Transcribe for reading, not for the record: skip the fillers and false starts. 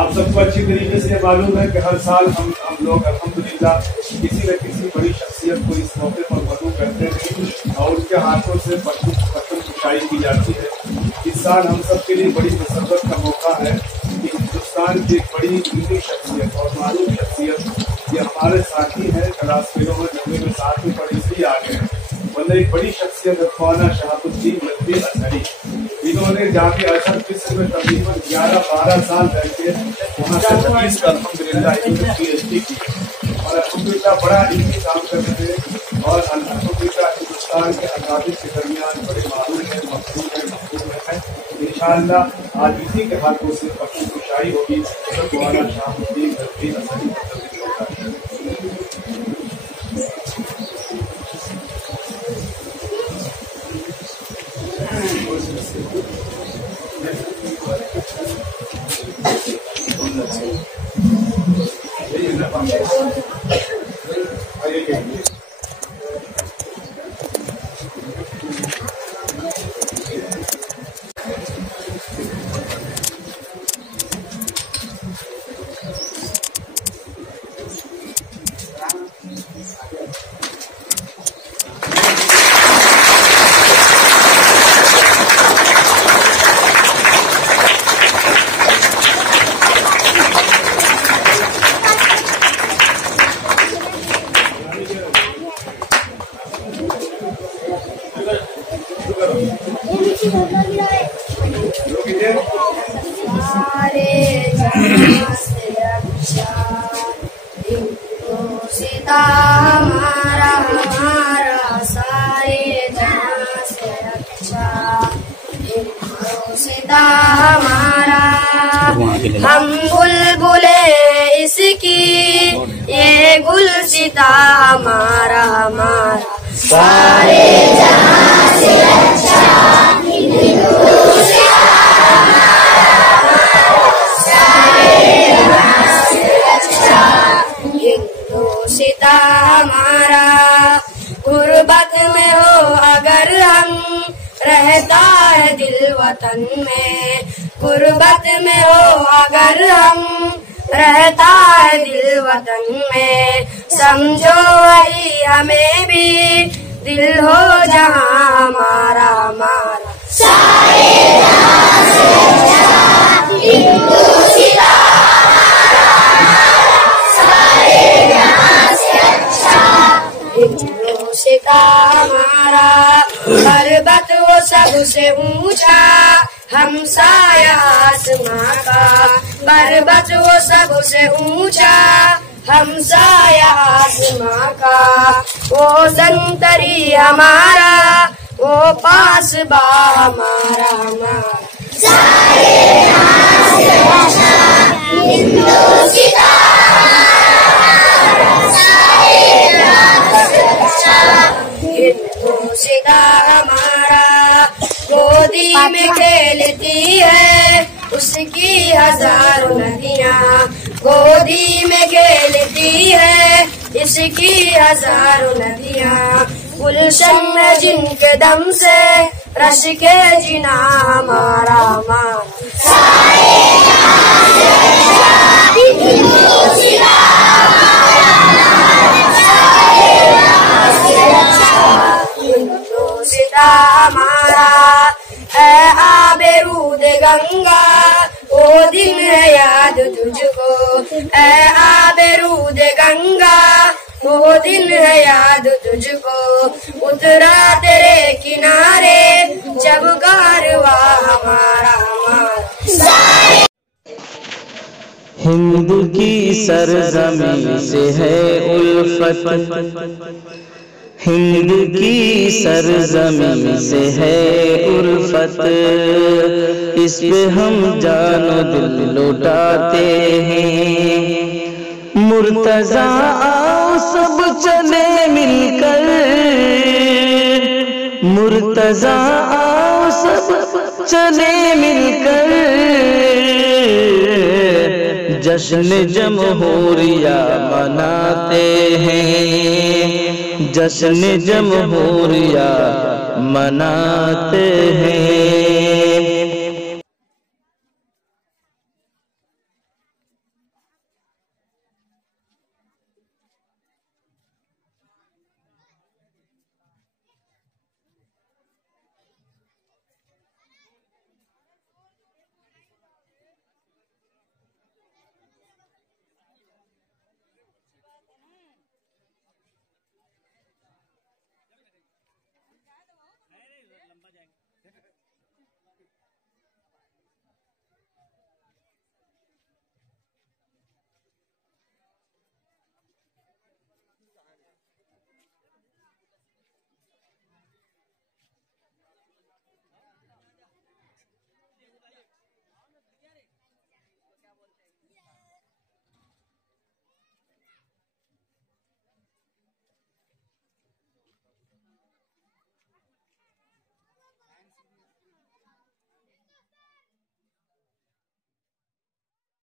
आप सबको अच्छी तरीके से मालूम है कि हर साल हम लोग अल्हम्दुलिल्लाह किसी न किसी बड़ी शख्सियत को इस मौके पर मदऊ करते हैं और उनके हाथों से पतन कुशाई की जाती है। इस साल हम सब के लिए बड़ी मुसर्रत का मौका है कि हिंदुस्तान की एक बड़ी इल्मी शख्सियत और मालूम शख्सियत, ये हमारे साथी हैं, क्लास फेलो में जमे में साथ में पढ़े इसलिए आ गए हैं, वरना एक बड़ी शख्सियत है मौलाना शहाबुद्दीन नदवी अज़हरी। इन्होंने जाके अज़हर मिस्र में तकरीबन 11-12 साल रह के वहाँ से हदीस का अल्हम्दुलिल्लाह PhD की और अल्हम्दुलिल्लाह बड़ा इल्मी काम करते थे और अल्हम्दुलिल्लाह हिंदुस्तान के अकाबिर के दरमियान बड़े मालूम है, मकबूल है, महबूब है। इंशाअल्लाह आज इसी के हाथों से पक्की खुशाई होगी। मौलाना शहाबुद्दीन नदवी अज़हरी हम बुलबुले इसकी ये गुलसिता हमारा हमारा सारे जहां से अच्छा हिंदुस्तान सारे जहां से अच्छा हिंदुस्तान हमारा। गुर्बत में हो अगर हम रहता है दिल वतन में, गुर्बत में हो अगर हम रहता है दिल वतन में, समझो वही हमें भी दिल हो जहां हमारा हमारा सारे जहां से अच्छा हिंदुस्तान सारे जहां से अच्छा हिंदुस्तान हमारा। पर्वत वो सबसे ऊंचा हमसाया आसमां का, पर्वत वो सबसे ऊंचा हमसाया आसमां का, वो संतरी हमारा वो पासबा हमारा हमारा सारे जहां से अच्छा हिंदुस्तान सारे जहां से अच्छा हिंदुस्तान हमारा। गोदी में खेलती है उसकी हजारों नदियाँ, गोदी में खेलती है इसकी हजारों नदियाँ, गुलशन में जिनके दम से रश के जिना हमारा हमारा सारे जहां से अच्छा हिंदुस्तान सारे जहां से अच्छा हिंदुस्तान हमारा। ऐ आबरूद गंगा वो दिन है याद तुझको, ऐ आबरूद गंगा वो दिन है याद तुझको, उतरा तेरे किनारे जब कारवा हमारा हमारा। हिंद की सरजमीं से है उल्फत, हिंद की सरजमीं से है उल्फत, इस पे हम जानो दिल लौटाते हैं। मुर्तजा आओ सब चले मिलकर, मुर्तजा आओ सब चले मिलकर, जश्न जमहूरिया मनाते हैं, जश्न जमहूरिया मनाते हैं।